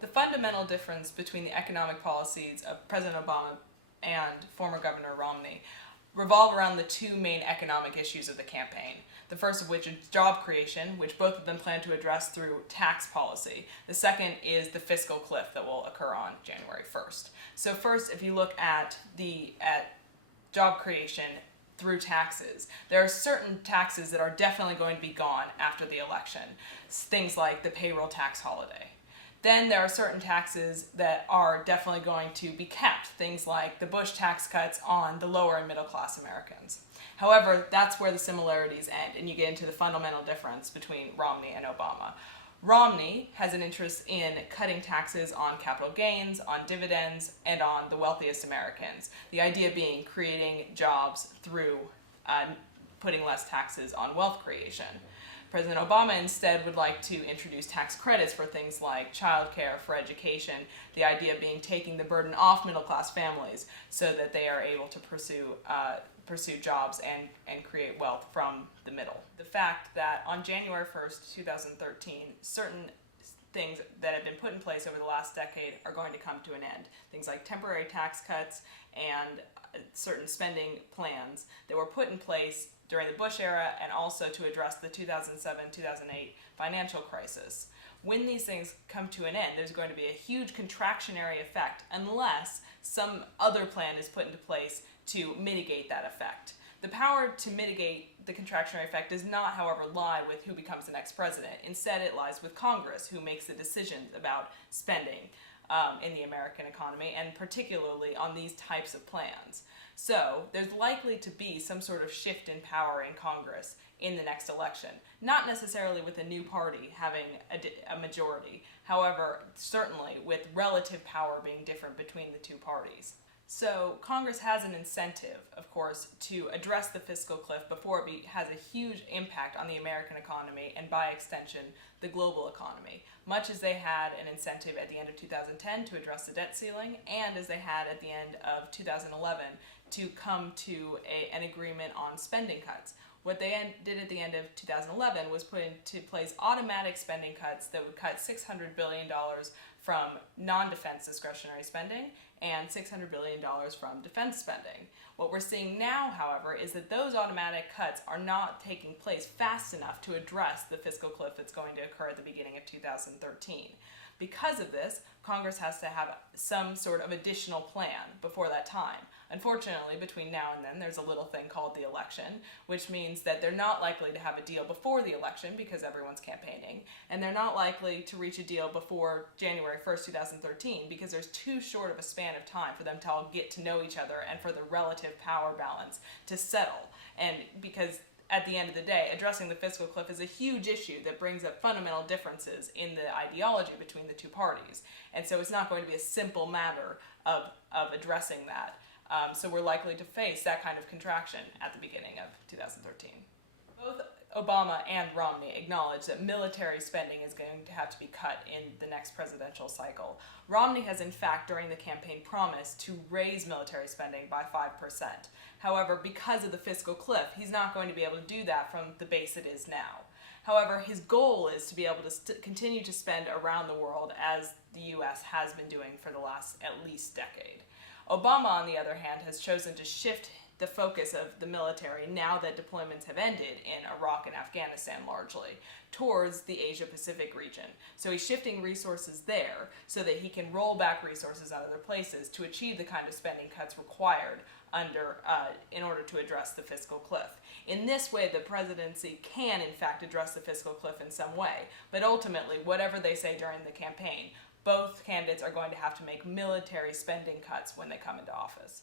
The fundamental difference between the economic policies of President Obama and former Governor Romney revolve around the two main economic issues of the campaign. The first of which is job creation, which both of them plan to address through tax policy. The second is the fiscal cliff that will occur on January 1st. So first, if you look at job creation through taxes, there are certain taxes that are definitely going to be gone after the election. Things like the payroll tax holiday. Then there are certain taxes that are definitely going to be kept, things like the Bush tax cuts on the lower and middle class Americans. However, that's where the similarities end, and you get into the fundamental difference between Romney and Obama. Romney has an interest in cutting taxes on capital gains, on dividends, and on the wealthiest Americans. The idea being creating jobs through putting less taxes on wealth creation. President Obama instead would like to introduce tax credits for things like childcare, for education, the idea being taking the burden off middle-class families so that they are able to pursue jobs and create wealth from the middle. The fact that on January 1st, 2013, certain things that have been put in place over the last decade are going to come to an end. Things like temporary tax cuts and certain spending plans that were put in place during the Bush era and also to address the 2007-2008 financial crisis. When these things come to an end, there's going to be a huge contractionary effect unless some other plan is put into place to mitigate that effect. The power to mitigate the contractionary effect does not, however, lie with who becomes the next president. Instead, it lies with Congress, who makes the decisions about spending in the American economy, and particularly on these types of plans. So there's likely to be some sort of shift in power in Congress in the next election. Not necessarily with a new party having a majority, however, certainly with relative power being different between the two parties. So Congress has an incentive, of course, to address the fiscal cliff before it has a huge impact on the American economy and, by extension, the global economy, much as they had an incentive at the end of 2010 to address the debt ceiling and as they had at the end of 2011 to come to an agreement on spending cuts. What they did at the end of 2011 was put into place automatic spending cuts that would cut $600 billion from non-defense discretionary spending and $600 billion from defense spending. What we're seeing now, however, is that those automatic cuts are not taking place fast enough to address the fiscal cliff that's going to occur at the beginning of 2013. Because of this, Congress has to have some sort of additional plan before that time. Unfortunately, between now and then, there's a little thing called the election, which means that they're not likely to have a deal before the election because everyone's campaigning, and they're not likely to reach a deal before January 1st, 2013 because there's too short of a span of time for them to all get to know each other and for the relative power balance to settle. And because at the end of the day, addressing the fiscal cliff is a huge issue that brings up fundamental differences in the ideology between the two parties. And so it's not going to be a simple matter of addressing that. So we're likely to face that kind of contraction at the beginning of 2013. Both Obama and Romney acknowledge that military spending is going to have to be cut in the next presidential cycle. Romney has, in fact, during the campaign promised to raise military spending by 5%. However, because of the fiscal cliff, he's not going to be able to do that from the base it is now. However, his goal is to be able to continue to spend around the world as the U.S. has been doing for the last at least decade. Obama, on the other hand, has chosen to shift the focus of the military, now that deployments have ended in Iraq and Afghanistan largely, towards the Asia-Pacific region. So he's shifting resources there so that he can roll back resources out of other places to achieve the kind of spending cuts required in order to address the fiscal cliff. In this way, the presidency can, in fact, address the fiscal cliff in some way, but ultimately, whatever they say during the campaign, both candidates are going to have to make military spending cuts when they come into office.